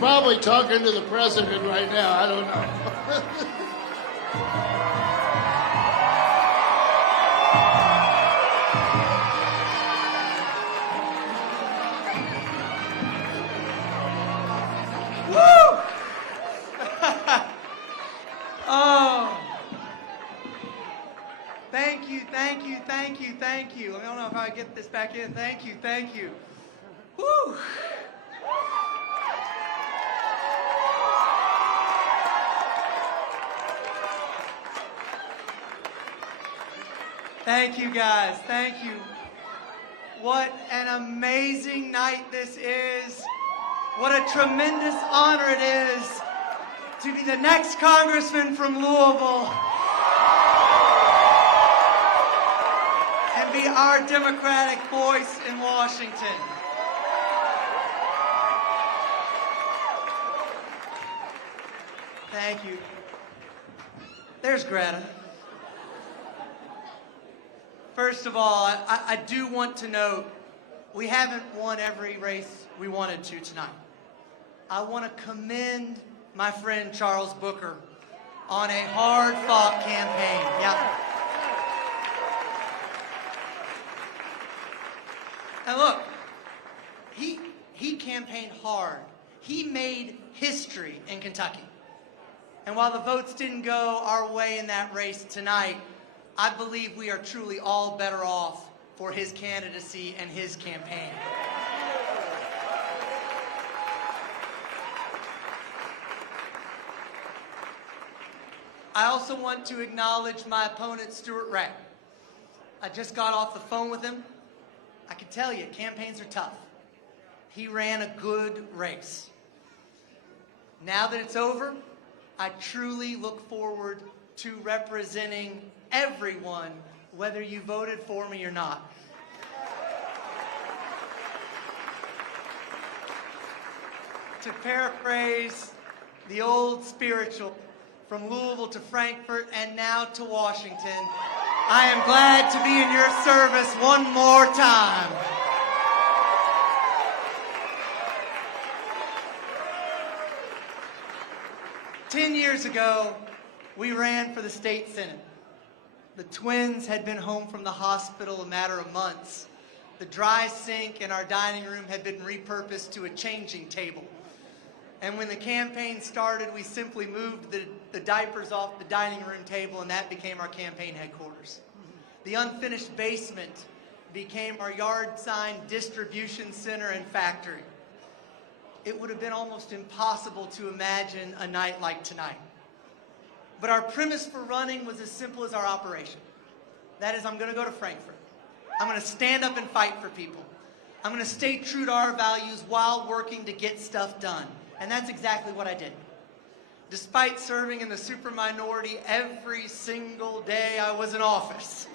probably talking to the president right now. I don't know. Oh, thank you. I don't know if I get this back in. Thank you. Woo. Thank you, guys. Thank you. What an amazing night this is. What a tremendous honor it is to be the next congressman from Louisville and be our Democratic voice in Washington. Thank you. There's Greta. First of all, I do want to note we haven't won every race we wanted to tonight. I want to commend my friend Charles Booker on a hard-fought campaign. Yeah. And look, he campaigned hard. He made history in Kentucky. And while the votes didn't go our way in that race tonight, I believe we are truly all better off for his candidacy and his campaign. I also want to acknowledge my opponent, Stuart Ray. I just got off the phone with him. I can tell you, campaigns are tough. He ran a good race. Now that it's over, I truly look forward to representing everyone, whether you voted for me or not. To paraphrase the old spiritual, from Louisville to Frankfurt and now to Washington, I am glad to be in your service one more time. Ten years ago, we ran for the state senate. The twins had been home from the hospital a matter of months. The dry sink in our dining room had been repurposed to a changing table. And when the campaign started, we simply moved the diapers off the dining room table, and that became our campaign headquarters. The unfinished basement became our yard sign distribution center and factory. It would have been almost impossible to imagine a night like tonight. But our premise for running was as simple as our operation. That is, I'm going to go to Frankfurt. I'm going to stand up and fight for people. I'm going to stay true to our values while working to get stuff done. And that's exactly what I did. Despite serving in the super minority every single day I was in office,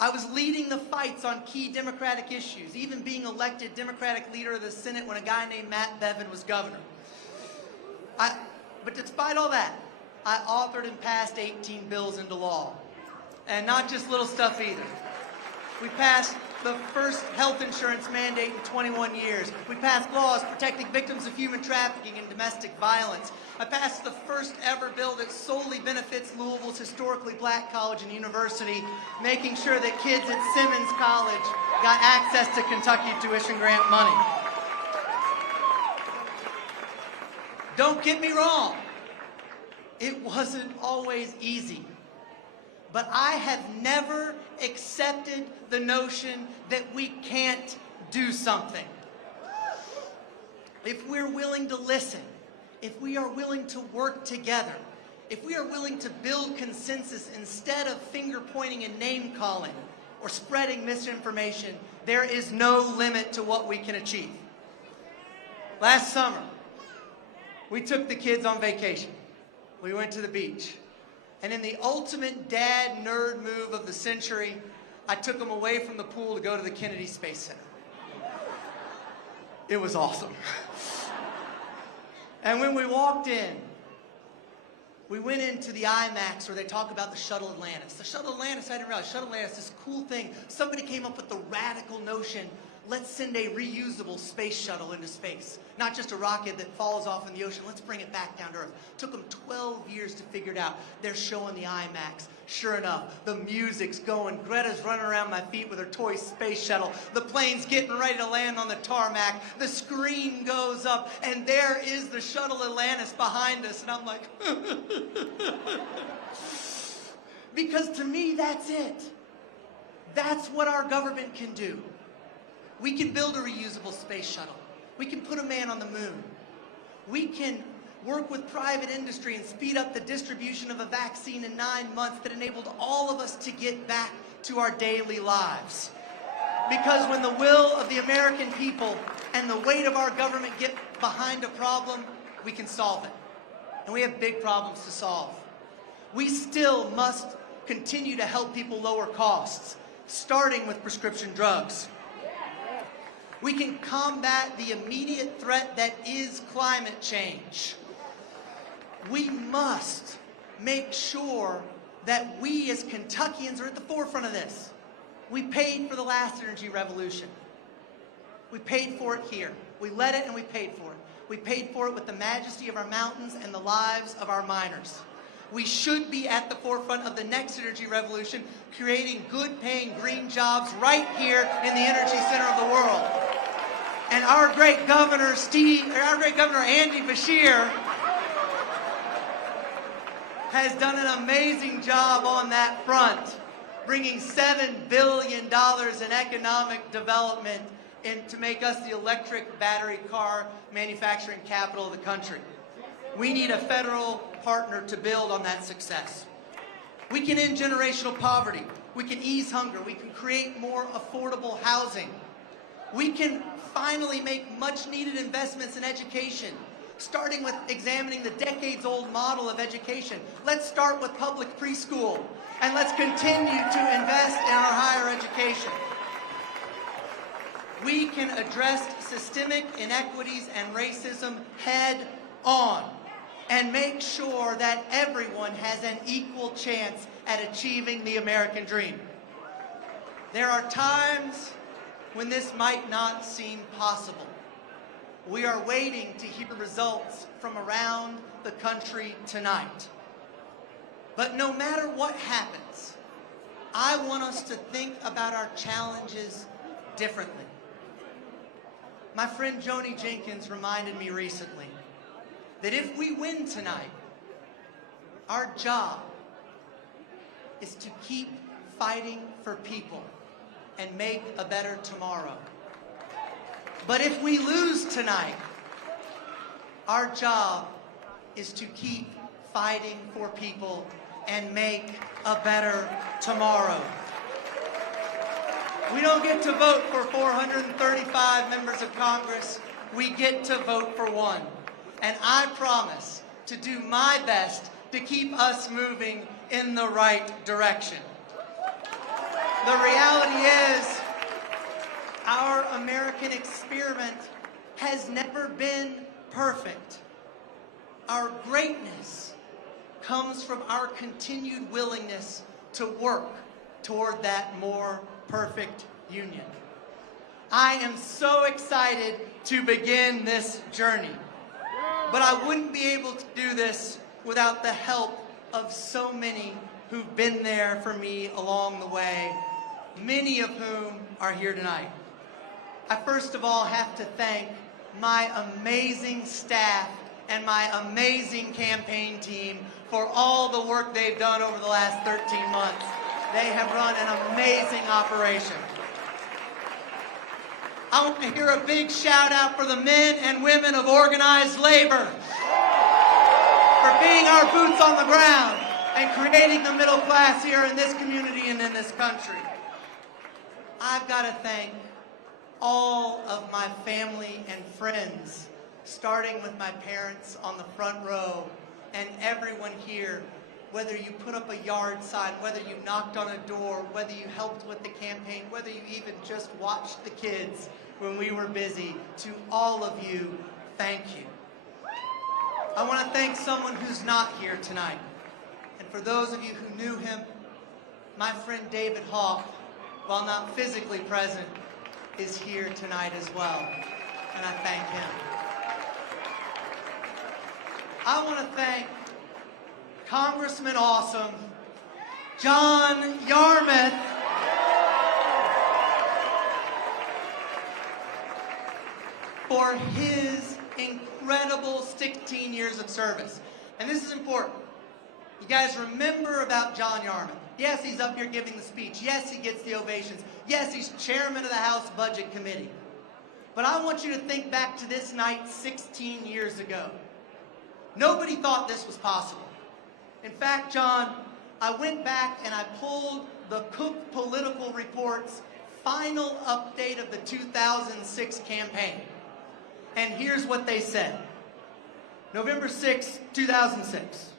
I was leading the fights on key Democratic issues, even being elected Democratic leader of the Senate when a guy named Matt Bevin was governor. But despite all that, I authored and passed 18 bills into law. And not just little stuff either. We passed the first health insurance mandate in 21 years. We passed laws protecting victims of human trafficking and domestic violence. I passed the first ever bill that solely benefits Louisville's historically black college and university, making sure that kids at Simmons College got access to Kentucky tuition grant money. Don't get me wrong, it wasn't always easy. But I have never accepted the notion that we can't do something. If we're willing to listen, if we are willing to work together, if we are willing to build consensus instead of finger pointing and name calling or spreading misinformation, there is no limit to what we can achieve. Last summer, we took the kids on vacation. We went to the beach. And in the ultimate dad nerd move of the century, I took them away from the pool to go to the Kennedy Space Center. It was awesome. And when we walked in, we went into the IMAX where they talk about the Shuttle Atlantis. The Shuttle Atlantis, I didn't realize, Shuttle Atlantis, this cool thing. Somebody came up with the radical notion Let's send a reusable space shuttle into space. Not just a rocket that falls off in the ocean. Let's bring it back down to Earth. Took them 12 years to figure it out. They're showing the IMAX. Sure enough, the music's going. Greta's running around my feet with her toy space shuttle. The plane's getting ready to land on the tarmac. The screen goes up, and there is the shuttle Atlantis behind us. And I'm like, because to me, that's it. That's what our government can do. We can build a reusable space shuttle. We can put a man on the moon. We can work with private industry and speed up the distribution of a vaccine in 9 months that enabled all of us to get back to our daily lives. Because when the will of the American people and the weight of our government get behind a problem, we can solve it. And we have big problems to solve. We still must continue to help people lower costs, starting with prescription drugs. We can combat the immediate threat that is climate change. We must make sure that we as Kentuckians are at the forefront of this. We paid for the last energy revolution. We paid for it here. We led it and we paid for it. We paid for it with the majesty of our mountains and the lives of our miners. We should be at the forefront of the next energy revolution, creating good-paying green jobs right here in the energy center of the world. And our great governor, Andy Beshear, has done an amazing job on that front, bringing $7 billion in economic development to make us the electric battery car manufacturing capital of the country. We need a federal partner to build on that success. We can end generational poverty. We can ease hunger. We can create more affordable housing. We can finally make much-needed investments in education, starting with examining the decades-old model of education. Let's start with public preschool, and let's continue to invest in our higher education. We can address systemic inequities and racism head-on and make sure that everyone has an equal chance at achieving the American dream. There are times when this might not seem possible. We are waiting to hear results from around the country tonight. But no matter what happens, I want us to think about our challenges differently. My friend Joni Jenkins reminded me recently that if we win tonight, our job is to keep fighting for people and make a better tomorrow. But if we lose tonight, our job is to keep fighting for people and make a better tomorrow. We don't get to vote for 435 members of Congress. We get to vote for one. And I promise to do my best to keep us moving in the right direction. The reality is, our American experiment has never been perfect. Our greatness comes from our continued willingness to work toward that more perfect union. I am so excited to begin this journey, but I wouldn't be able to do this without the help of so many who've been there for me along the way, many of whom are here tonight. I first of all have to thank my amazing staff and my amazing campaign team for all the work they've done over the last 13 months. They have run an amazing operation. I want to hear a big shout out for the men and women of organized labor for being our boots on the ground and creating the middle class here in this community and in this country. I've got to thank all of my family and friends, starting with my parents on the front row and everyone here, whether you put up a yard sign, whether you knocked on a door, whether you helped with the campaign, whether you even just watched the kids when we were busy, to all of you, thank you. I want to thank someone who's not here tonight. And for those of you who knew him, my friend David Hawk, while not physically present, is here tonight as well, and I thank him. I want to thank Congressman Awesome, John Yarmouth, for his incredible 16 years of service. And this is important. You guys remember about John Yarmouth. Yes, he's up here giving the speech. Yes, he gets the ovations. Yes, he's chairman of the House Budget Committee. But I want you to think back to this night 16 years ago. Nobody thought this was possible. In fact, John, I went back and I pulled the Cook Political Report's final update of the 2006 campaign. And here's what they said. November 6, 2006.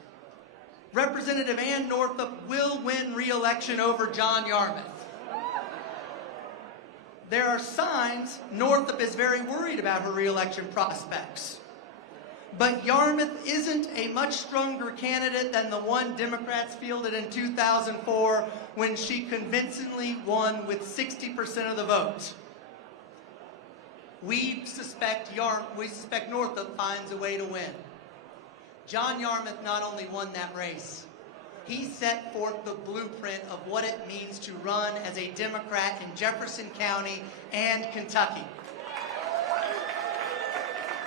Representative Ann Northup will win re-election over John Yarmouth. There are signs Northup is very worried about her re-election prospects. But Yarmouth isn't a much stronger candidate than the one Democrats fielded in 2004 when she convincingly won with 60% of the votes. We suspect Northup finds a way to win. John Yarmouth not only won that race, he set forth the blueprint of what it means to run as a Democrat in Jefferson County and Kentucky.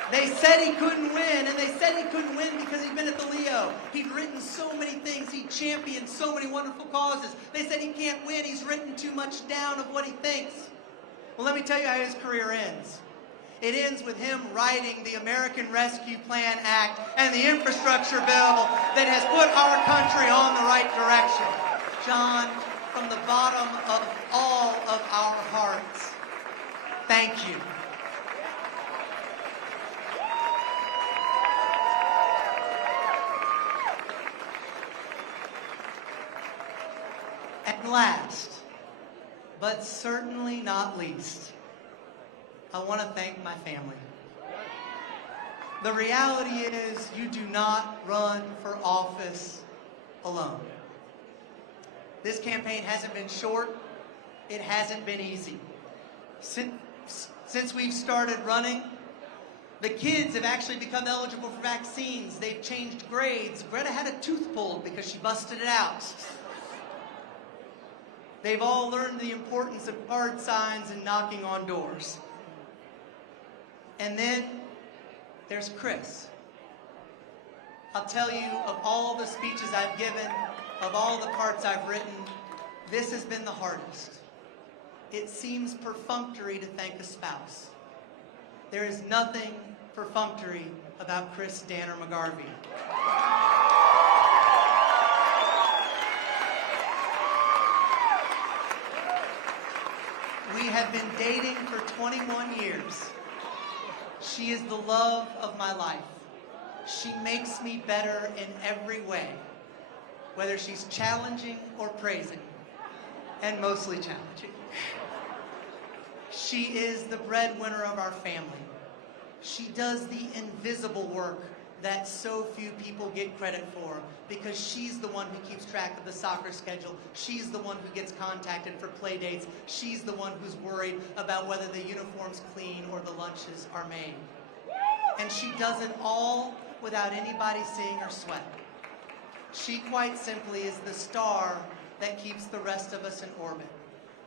They said he couldn't win, and they said he couldn't win because he'd been at the Leo. He'd written so many things. He'd championed so many wonderful causes. They said he can't win. He's written too much down of what he thinks. Well, let me tell you how his career ends. It ends with him writing the American Rescue Plan Act and the infrastructure bill that has put our country on the right direction. John, from the bottom of all of our hearts, thank you. And last, but certainly not least, I want to thank my family. The reality is you do not run for office alone. This campaign hasn't been short. It hasn't been easy. Since we've started running, the kids have actually become eligible for vaccines. They've changed grades. Greta had a tooth pulled because she busted it out. They've all learned the importance of hard signs and knocking on doors. And then there's Chris. I'll tell you, of all the speeches I've given, of all the parts I've written, this has been the hardest. It seems perfunctory to thank a spouse. There is nothing perfunctory about Chris Danner McGarvey. We have been dating for 21 years. She is the love of my life. She makes me better in every way, whether she's challenging or praising, and mostly challenging. She is the breadwinner of our family. She does the invisible work that so few people get credit for, because she's the one who keeps track of the soccer schedule. She's the one who gets contacted for play dates. She's the one who's worried about whether the uniform's clean or the lunches are made. And she does it all without anybody seeing her sweat. She quite simply is the star that keeps the rest of us in orbit.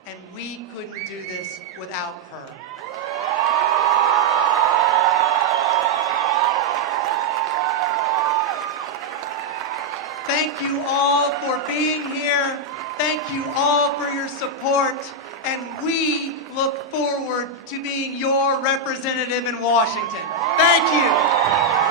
And we couldn't do this without her. Thank you all for being here. Thank you all for your support. And we look forward to being your representative in Washington. Thank you.